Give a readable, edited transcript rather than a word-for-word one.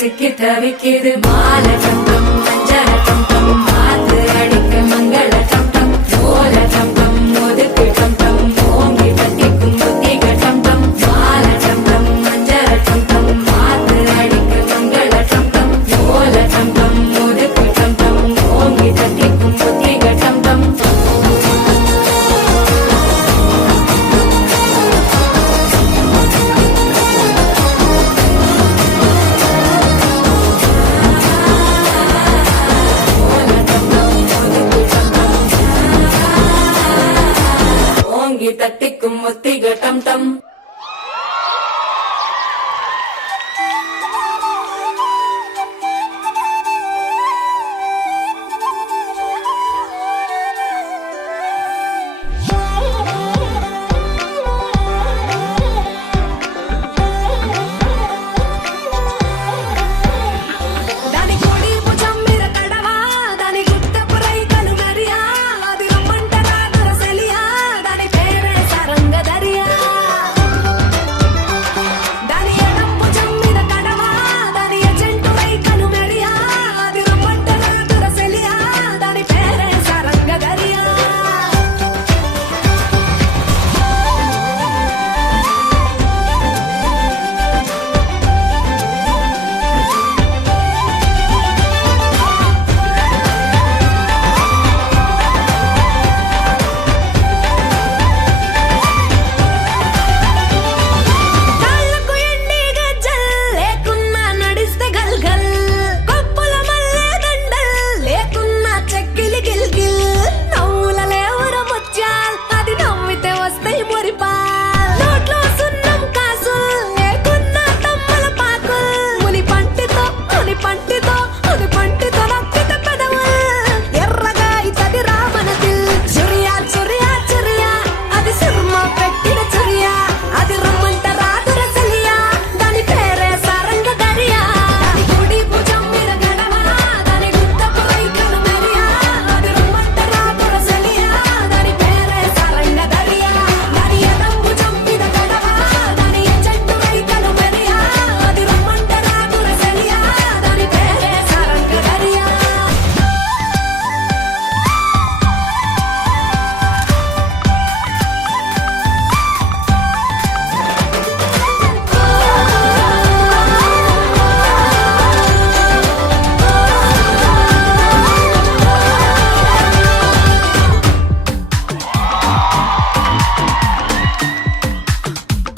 சிக்கி தவிக்குது மால டம்டம் மஞ்சள டம்டம் மாத்து அடிக்க மங்கள டம்டம் ஓல டம்டம் ஒதுக்கு டம்டம் ஓங்கி தட்டிக்கும் புத்திக டம்டம் மால டம்டம் மஞ்சள டம்டம் மாத்து அடிக்க மங்கள டம்டம் ஓல டம்டம் ஒதுக்கு டம்டம் ஓங்கி தட்டிக்கும் புத்திக டம்டம் தட்டிக்கும் முத்திக டம் டம்